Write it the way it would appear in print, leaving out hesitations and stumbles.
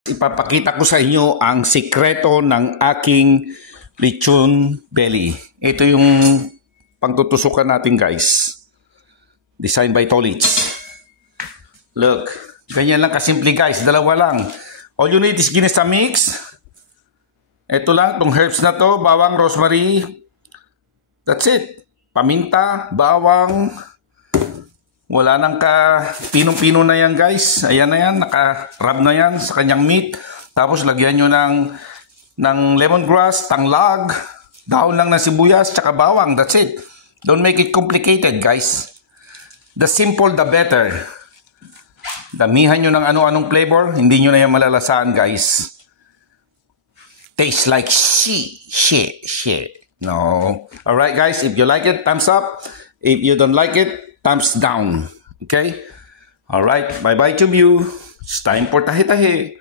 Ipapakita ko sa inyo ang sikreto ng aking lechon belly. Ito yung pangtutusukan natin, guys. Designed by Tolits. Look, ganyan lang kasimple, guys. Dalawa lang. All you need is ginisa mix. Ito lang, itong herbs na to, bawang, rosemary. That's it. Paminta, bawang. Wala nang pinong-pino na yan, guys. Ayan na yan, naka-rub na yan sa kanyang meat. Tapos lagyan nyo ng lemongrass, tanglag, dahon lang ng sibuyas, tsaka bawang. That's it. Don't make it complicated, guys. The simple, the better. Damihan nyo ng ano-anong flavor, hindi nyo na yan malalasaan, guys. Tastes like shit. No. Alright, guys, if you like it, thumbs up. If you don't like it, thumbs down. Okay? Alright, bye-bye to you. It's time for tahi-tahi.